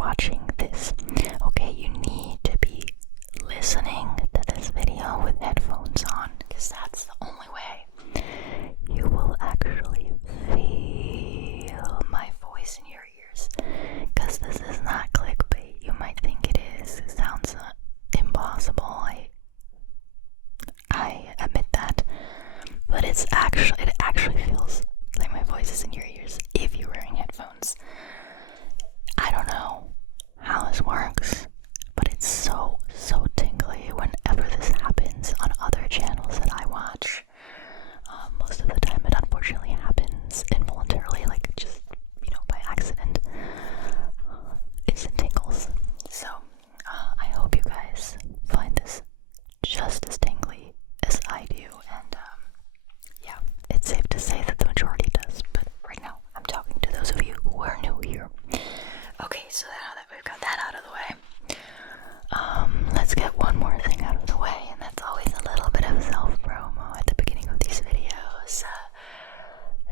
watching this, okay, you need to be listening to this video with headphones on, because that's the only way you will actually feel my voice in your ears. Because this is not clickbait. You might think it is. It sounds impossible. I admit that, but it actually feels like my voice is in your ears if you're wearing headphones. I don't know how this works, but it's so tingly whenever this happens on other channels that I watch. Most of the time it unfortunately happens involuntarily, like just, by accident. Instant tingles. So, I hope you guys find this just as tingly as I do, and yeah, it's safe to say that the majority does, but right now I'm talking to those of you who are new here. Okay, so now that we've got that out of the way, let's get one more thing out of the way, and that's always a little bit of self-promo at the beginning of these videos.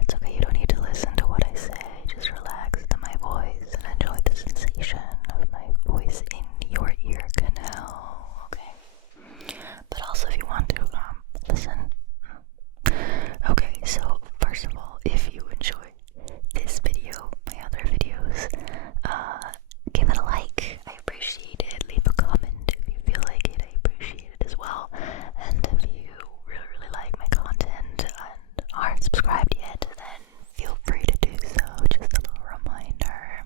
It's okay, you don't need to listen to what I say, just relax to my voice and enjoy the sensation of my voice in your ear canal, okay? But also if you want to, listen. Okay, so first of all, if you enjoy this video, my other videos, give it a like. I appreciate it. Leave a comment if you feel like it. I appreciate it as well. And if you really like my content and aren't subscribed yet, then feel free to do so. Just a little reminder.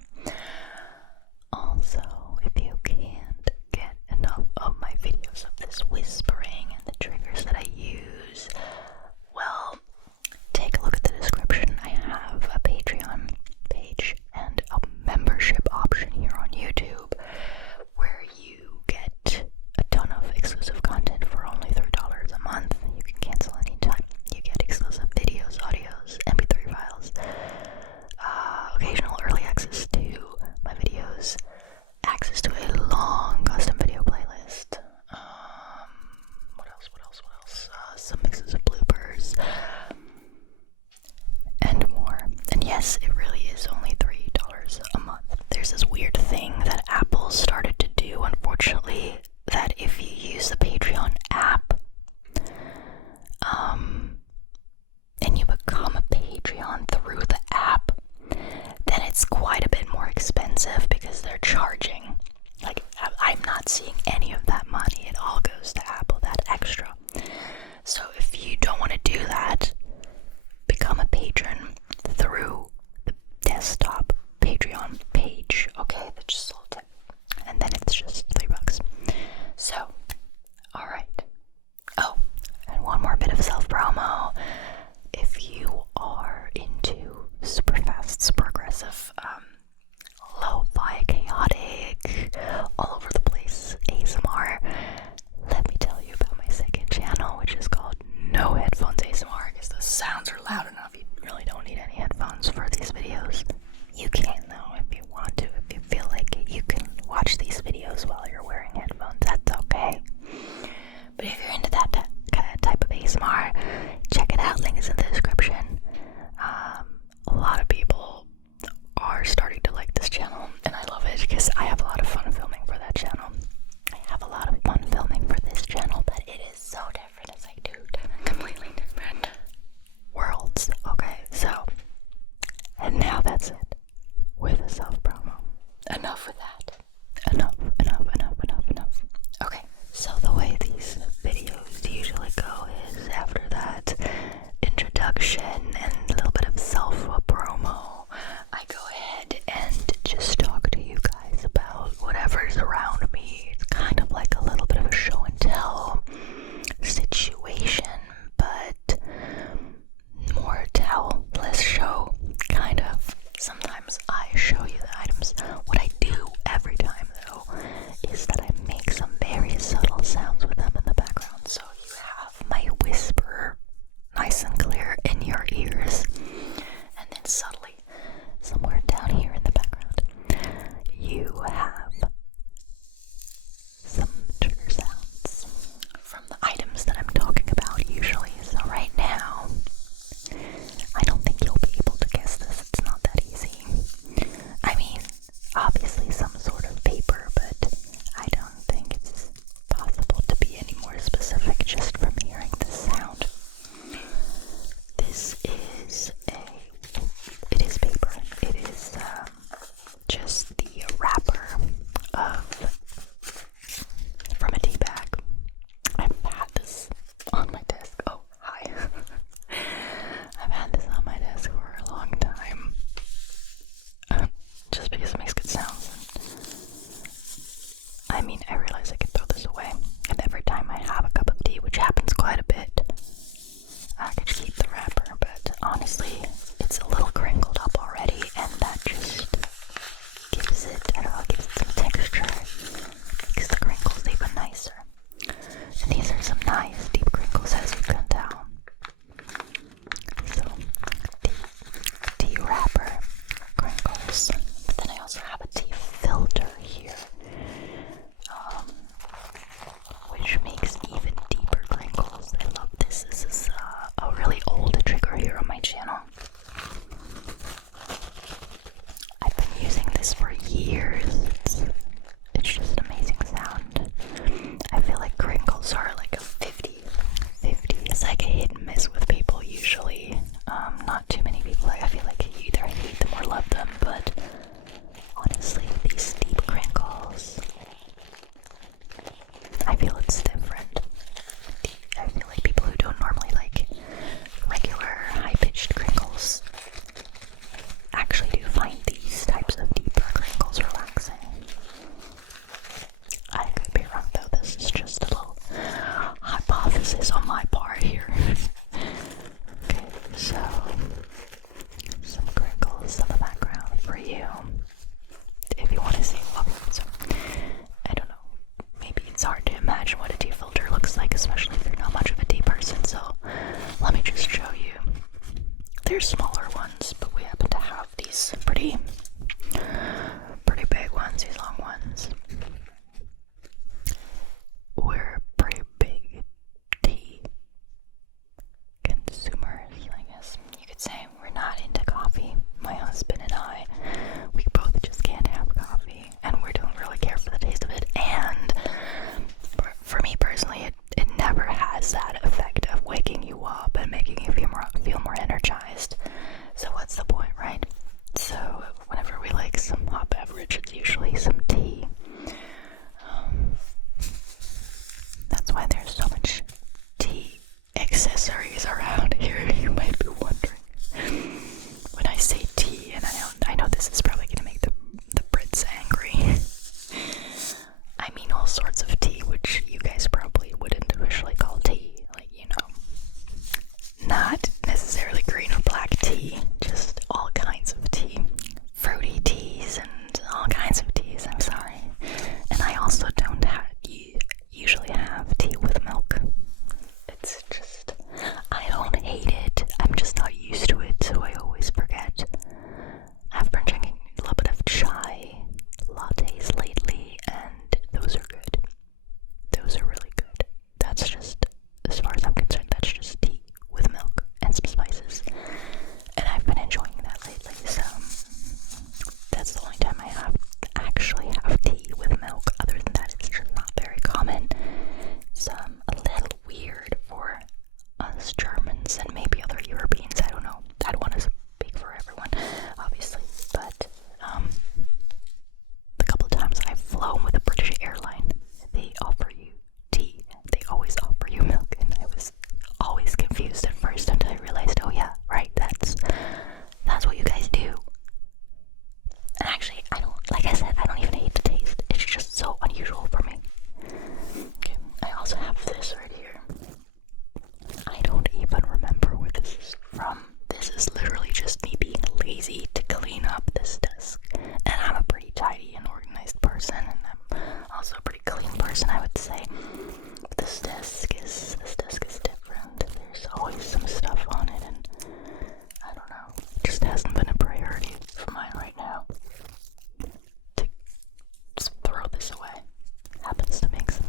Also, if you can't get enough of my videos of this whispering and the triggers that I use, well, take a look at the description. I have a Patreon page and a membership option here on YouTube where you get a ton of exclusive content for only $3 a month. You can cancel anytime. You get exclusive videos, audios, MP3 files, occasional early access to my videos, access to a long custom video playlist. What else? Some mixes of bloopers and more. And yes, it really is only $3 a month. There's this weird thing that Apple started to do, unfortunately, that if you use the Patreon app, and you become a Patreon through the app, then it's quite a bit more expensive because they're charging. Like, I'm not seeing any of that money. It all goes to Apple, that extra. So if you don't want to do that, become a patron through the desktop Patreon page. Okay, that's just a little tip. And then it's just $3. So, alright. Oh, and one more bit of self-promo. If you are into super fast, super aggressive, lo-fi, chaotic, all over the place ASMR, let me tell you about my second channel, which is called No Headphones ASMR, because the sounds are loud enough. You really don't need any headphones for these videos. You can though if you want to. If you feel like it, you can watch these videos while you're wearing headphones. That's okay. But if you're into that type of ASMR, check it out. Link is in the description. A lot of people are starting to like this channel, and I love it because I have a lot of fun filming for that channel. I have a lot of fun filming for this channel, but it is so different as I do completely different worlds. Okay, so, and now that's it with a self-promo. Enough with that. Enough. Okay, so the way these videos usually go is after that introduction and a little bit of self-promo, I go ahead and just talk to you guys about whatever's around me. It's kind of like a little bit of a show and tell situation, but more tell, less show, kind of. Sometimes I show you the items. What I do every time, though, is that I make some very subtle sounds with them in the background, so you have my whisper nice and clear in your ears, and then subtly, somewhere down here in the background, you have some trigger sounds from the items that I'm talking about usually. So right now, I don't think you'll be able to guess this. It's not that easy. I mean, obviously some sort I don't know, it gives it some texture, makes the crinkles even nicer. And these are some nice deep crinkles, as you can tell. So, tea wrapper crinkles. But then I also have a tea filter here, which makes even deeper crinkles. I love this. This is a really old trigger here on my channel. I've been using this for years. It's just an amazing sound. I feel like crinkles are like a 50-50. It's like a hit and miss with people usually. Not too many people. I feel like you either hate them or love them, but honestly, these deep crinkles, I feel it's different. I feel like people who don't normally like regular high-pitched crinkles actually do find these types of deeper crinkles relaxing. I could be wrong though, this is just a little hypothesis on my part here. Okay, so some crinkles in the background for you, if you want to see. So, I don't know, maybe it's hard to imagine what a tea filter looks like, especially if you're not much of a tea person, so let me just show you. There's smaller ones, but we happen to have these pretty big ones, these long ones. We're pretty big tea consumers, I guess you could say. We're not into coffee. My husband and I, we both just can't have coffee, and we don't really care for the taste of it. And for me personally, it never has that effect of waking you up and making you feel more energized. So what's the point, right? So whenever we like some hot beverage, it's usually some tea. That's why there's so much tea accessories around here, you might be wondering. When I say tea, and I know this is probably gonna make the Brits angry, I mean all sorts of tea, which you guys probably wouldn't officially call tea. Like, you know, not necessarily green or black tea, just all kinds of tea. Fruity teas and all kinds of teas, I'm sorry. And I also don't usually have tea with milk. It's just, I don't hate it, I'm just not used to it, so I always forget. I've been drinking a little bit of chai lattes lately, and those are good. Those are really good. That's just, as far as I'm concerned, that's just tea with milk and some spices. And I've been enjoying that lately, so that's the only time I actually have tea with milk. Other than that, it's just not very common. It's a little weird for us Germans and maybe other Europeans. I don't know. I don't want to speak for everyone, obviously, but the couple of times I've flown with a British airline, they offer you tea. They always offer you milk, and I was always confused at first until I realized, oh yeah, right, that's what you guys do. And actually, like I said, I don't even hate the taste. It's just so unusual for me. Okay, I also have this right here. I don't even remember where this is from. This is literally just me being lazy to clean up this desk. And I'm a pretty tidy and organized person, and I'm also a pretty clean person, I would say. But this desk is different. There's always some stuff on it, and I don't know. It just hasn't been a priority for mine right now to just throw this away. Happens to make some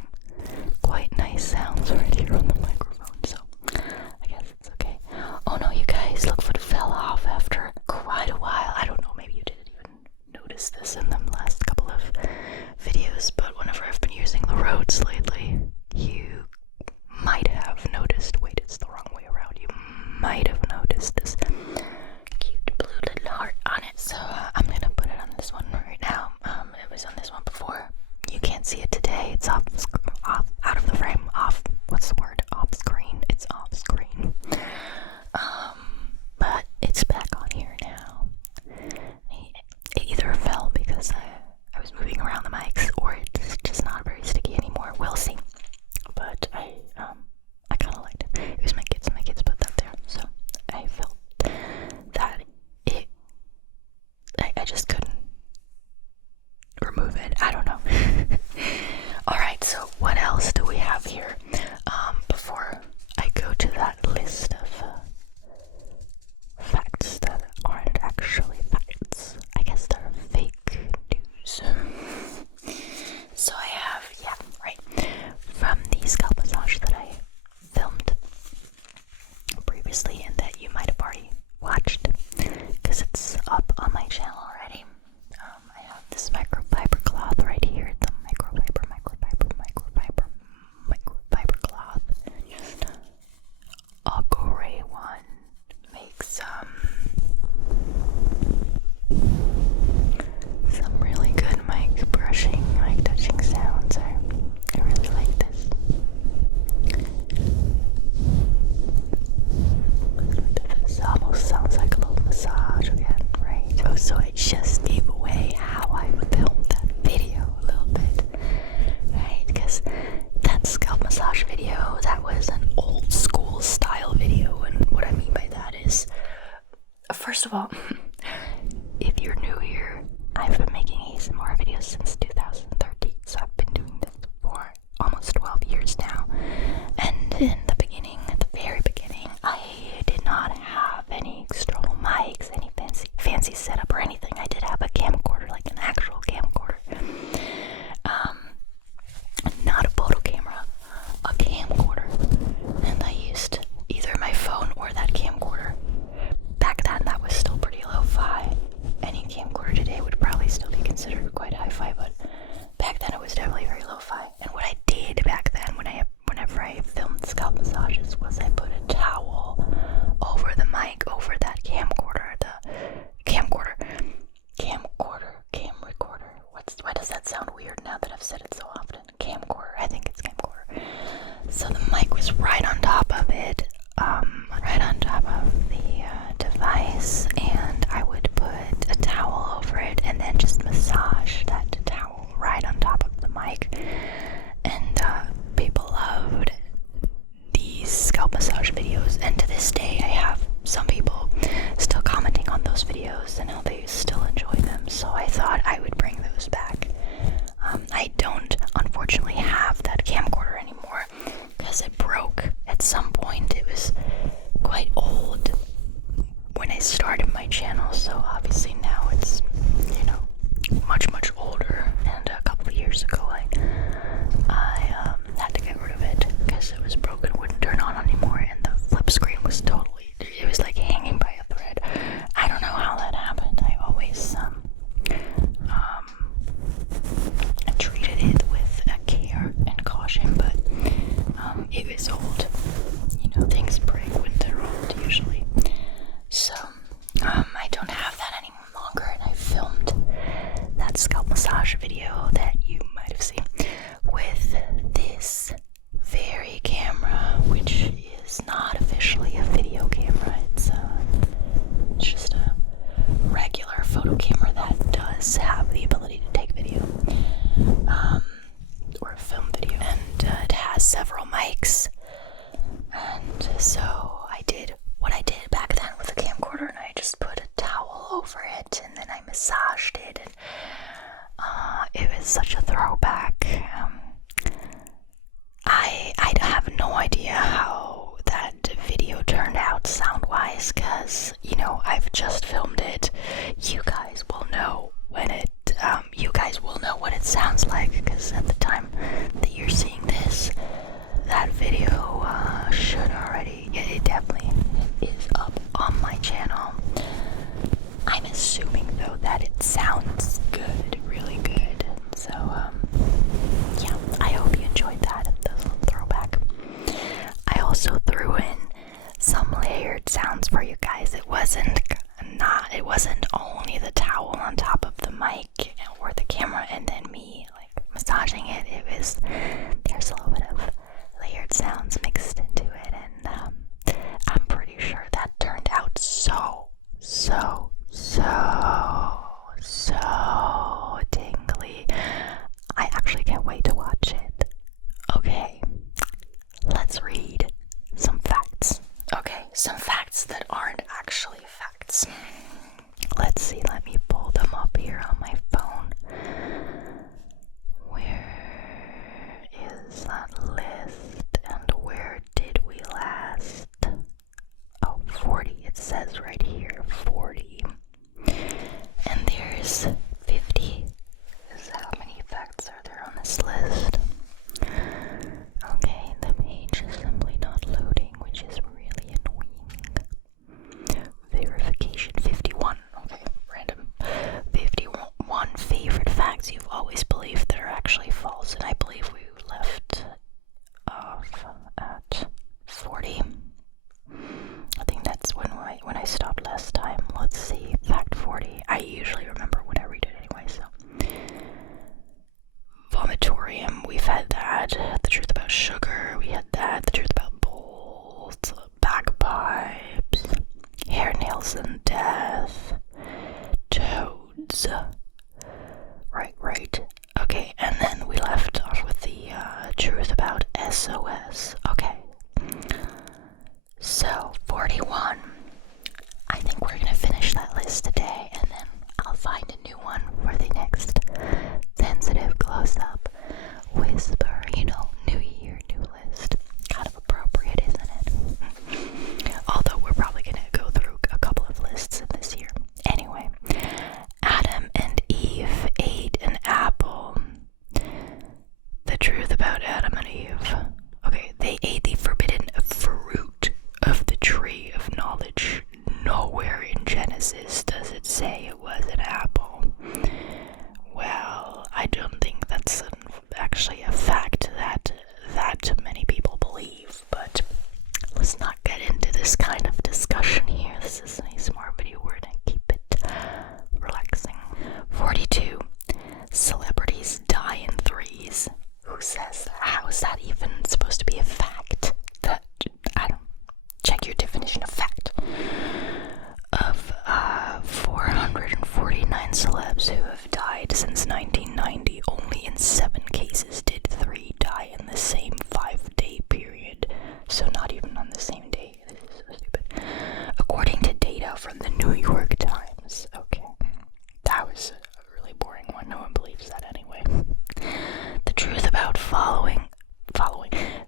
quite nice sounds right here on the microphone, so I guess it's okay. Oh no, you guys, look what fell off after quite a while. I don't know, maybe you didn't even notice this in the last couple of videos, but whenever I've been using the Rhodes lately, you might have noticed, wait, it's the wrong way around, you might have noticed this cute blue little heart on it, so I'm gonna put it on this one right now. It was on this one before. You can't see it today, it's off out of the frame, what's the word, off screen, it's off screen. But it's back on here now. It either fell because I was moving around the mics, or it's just not very sticky anymore. We'll see. But I kind of liked it. It was my kids put that there, so I felt that I just couldn't remove it. I don't know. Alright, so what else do we have here? Before I go to that list of facts that aren't actually facts. I guess they're fake news. So I have, from the scalp massage that I filmed previously and that you might have already watched, because it's up on my channel already. I have this microfiber cloth right here. It's a microfiber cloth. Just a gray one. Makes some really good mic brushing, mic touching sounds. I really like this. This almost sounds like a little massage again, right? Oh, so I just gave away how I filmed that video a little bit, right? Because that scalp massage video, that was an old school style video, and what I mean by that is, first of all, if you're new here, I've been making ASMR videos since 2013, so I've been doing this for almost 12 years now. And in the beginning, at the very beginning, I did not have any external mics, any fancy setup or anything. I did have a camcorder, like an actual camcorder. Not a photo camera, a camcorder. And I used either my phone or that camcorder. Back then, that was still pretty lo-fi. Any camcorder today would probably still be considered quite hi-fi, but back then it was definitely very lo-fi. And what I did back then, whenever I filmed scalp massages, was I put a towel over the mic, over that camcorder, cam recorder. Why does that sound weird now that I've said it so often? Camcorder, I think it's camcorder. So the mic was right on top of it, right on top of the device, and I would put a towel over it and then just massage that towel right on top of the mic. And people loved these scalp massage videos, and to this day I have some people still commenting on those videos and how they still enjoy them, so I thought I would bring those back. I don't unfortunately have that camcorder anymore because it broke at some point. It was quite old when I started my channel, so obviously now it's, much older, and a couple of years ago I had to get rid of it because it was broken, wouldn't turn on anymore, and the flip screen was it was like hanging by a thread. I don't know how that happened. I always treated it with care and caution, but it was old. Things break when they're old usually. So I don't have that any longer, and I filmed that scalp massage video that you might have seen with this very camera, which is not officially a video camera. It's just a regular photo camera that does have the ability to take video, or film video, and it has several mics. And so I did what I did back then with a camcorder, and I just put a towel over it, and then I massaged it, and it was such a throwback. I have no idea how that video turned out sound-wise, because, I've just filmed it. You guys will know when what it sounds like, because at the time that you're seeing this, that video should already, it definitely is up on my channel. I'm assuming though that it sounds good, really good. So yeah, I hope you enjoyed that little throwback. I also threw in some layered sounds for you guys. It wasn't only the towel on top of the mic or the camera and then me massaging it. There's a little bit of layered sounds mixed into it, and I'm pretty sure that turned out so tingly. I actually can't wait to watch it. Okay, let's read some facts. Okay, some facts that aren't actually facts. Let's see, let me pull them up here on my phone. about sugar, we had that. The truth about bowls, bagpipes, hair, nails, and death, toads. Right. Okay, and then we left off with the truth about SOS. Okay. So, 41. I think we're gonna finish that list today, and then I'll find a new one for the next sensitive close-up whisper, new year, new list. Kind of appropriate, isn't it? Although we're probably gonna go through a couple of lists in this year. Anyway, Adam and Eve ate an apple. The truth about Adam and Eve. Okay, they ate the forbidden fruit of the tree of knowledge. Nowhere in Genesis does it say it was an apple. Well, I don't think that's actually a fact that many people believe, but let's not get into this kind of discussion here. This is an ASMR video. We're gonna keep it relaxing. 42. Celebrities die in threes. Who says that? How is that even supposed to be a fact? I don't. Check your definition of fact. Of 449 celebs who have died since 1990, only in 7 cases did 3 die in the same 5-day period. So not even on the same day. This is so stupid. According to data from the New York Times. Okay. That was a really boring one. No one believes that anyway. The truth about following.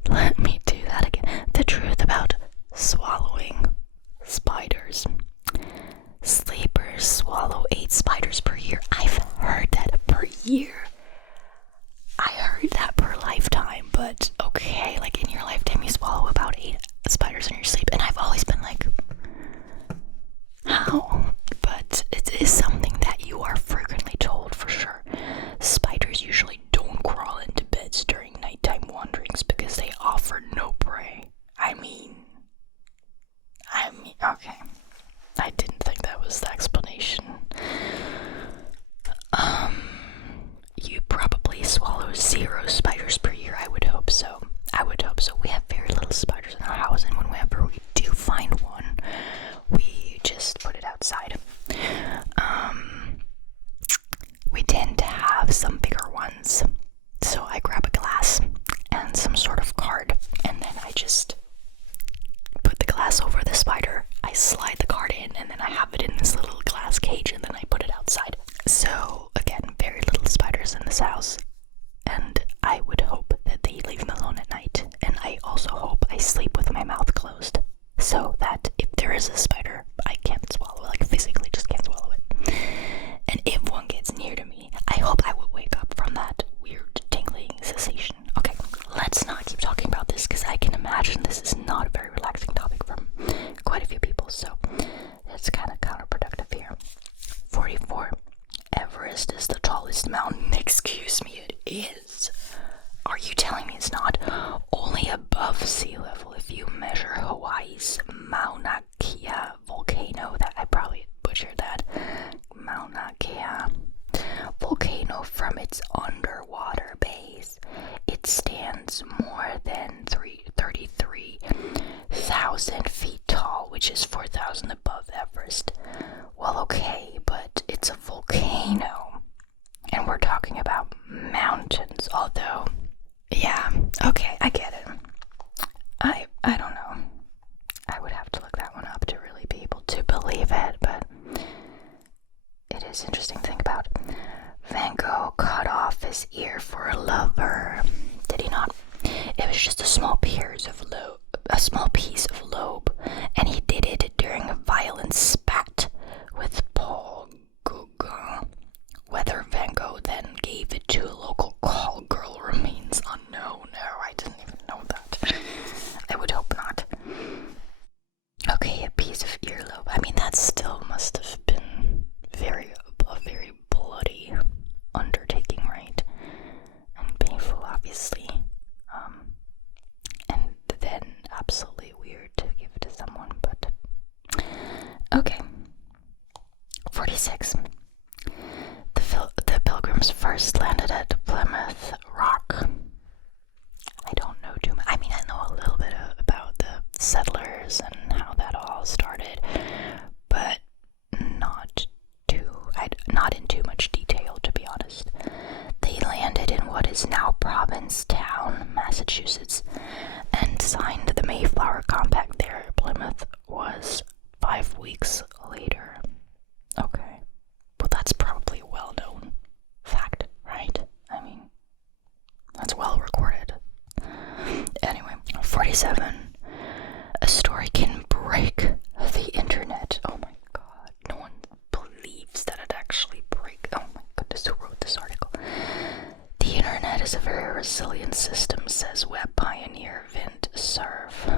Let me do that again. The truth about swallowing spiders. Sleepers swallow 8 spiders per year. I've heard that per year. I heard that per lifetime, but okay, like in your lifetime you swallow about 8 spiders in your sleep, and I've always been like, how? But it is something that you are frequently told for sure. Spiders usually don't crawl into beds during nighttime wanderings because they offer no prey. I mean, okay. I didn't think that was the explanation. You probably swallow 0 spiders per year. I would hope so. We have very little spiders in our house, and whenever we do find one, we just put it outside. We tend to have some bigger ones, so I grab a glass and some sort of card, and then I just put the glass over the spider. I slide the card in, and then I have it in this little glass cage, and then I put it outside. So again, very little spiders in this house, and I would hope that they leave me alone at night. And I also hope I sleep with my mouth closed, so that if there is a spider, I can't swallow it, like physically just can't swallow it. And if one gets near to me, I hope I would wake up from that weird tingling sensation. Okay, let's not keep talking about this, because I can imagine this is not a very relaxing topic from quite a few people, so it's kind of counterproductive here. 44. Everest is the tallest mountain. Excuse me, it is. Are you telling me it's not? Only above sea level if you measure Hawaii's Mauna Kea volcano. That I probably butchered that. Mauna Kea volcano from its underwater base. It stands more than 33,000 feet tall, which is 4,000 above Everest. Well, okay, but it's a volcano, and we're talking about mountains, although, yeah, okay, I get it. I don't know. I would have to look that one up to really be able to believe it, but it is interesting to think about. Van Gogh cut off his ear for a lover. Did he not? It was just a small piece of lobe, and he did it during a violent spat with Paul Gauguin. Whether Van Gogh then gave it to a local call girl remains unknown. No, I didn't even know that. I would hope not. Okay, a piece of earlobe. I mean, that still must have been a very bloody undertaking, right? And painful, obviously. And then absolutely weird to give it to someone, but okay. 46. The Pilgrims first landed at Plymouth Rock. I don't know 47. A story can break the internet. Oh my god, no one believes that it actually break. Oh my goodness, who wrote this article? The internet is a very resilient system, says web pioneer Vint Cerf.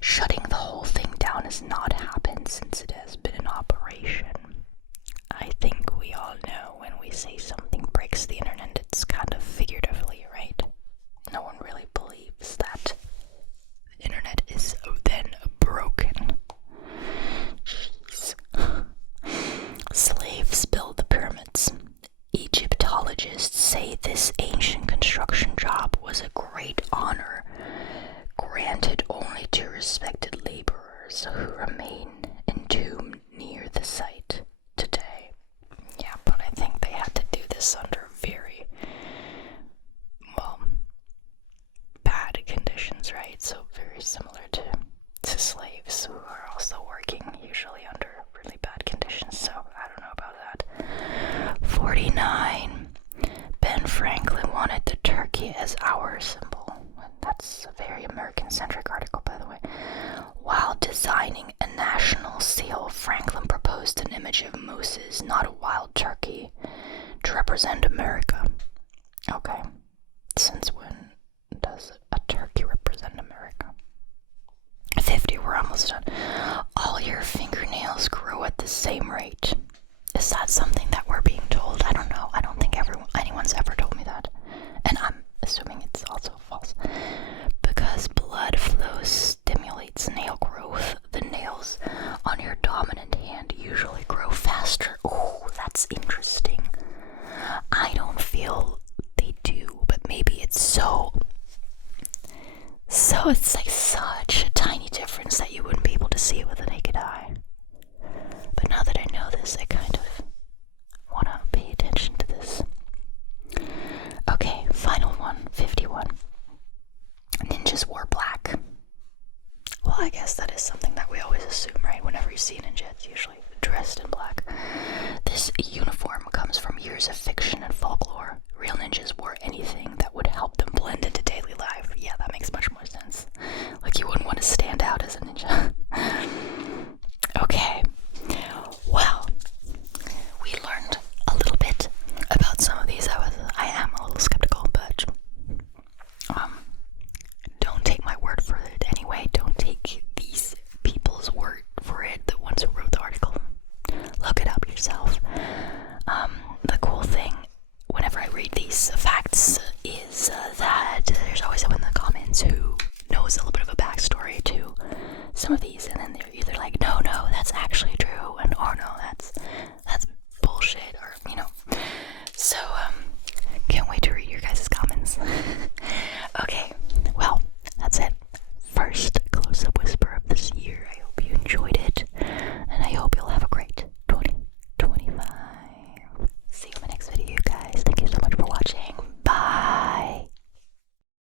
Shutting the whole thing down has not happened since it has been in operation. I think we all know when we say something breaks the internet, it's kind of figuratively, right? No one really believes that the internet is then broken. Jeez. Slaves build the pyramids. Egyptologists say this ancient construction job was a great honor, granted only to respected laborers who remain entombed near the site today. Yeah, but I think they had to do this under very, well, bad conditions, right? So very similar to slaves who are also working usually under really bad conditions. So I don't know about that. 49. Ben Franklin wanted the turkey as our symbol. That's a very American-centric article, by the way. While designing a national seal, Franklin proposed an image of Moses, not a wild turkey, to represent America. Okay. Since when does a turkey represent America? 50, we're almost done. All your fingernails grow at the same rate. Is that something that we're being told? I don't know. I don't think anyone's ever told me that. And I'm assuming it's also false. Because blood flow stimulates nail growth, the nails on your dominant hand usually grow faster. Oh, that's interesting. I don't feel they do, but maybe it's so it's like such a tiny difference that you wouldn't be able to see it with the naked eye. But now that I know this, I kind of want to pay attention to this. Okay, final one, 51. Ninjas wore black. Well, I guess that is something that we always assume, right? Whenever you see a ninja, it's usually dressed in black. This uniform comes from years of fiction and folklore. Real ninjas wore anything that would help them blend into daily life. Yeah, that makes much more sense. Like, you wouldn't want to stand out as a ninja. Okay. Well, we learned a little bit about some of these. I am a little skeptical, but don't take my word for it anyway. Don't take these people's word for it, the ones who wrote the article. Look it up yourself. The cool thing whenever I read these facts is that there's always someone in the comments who knows a little bit of a backstory to some of these, and then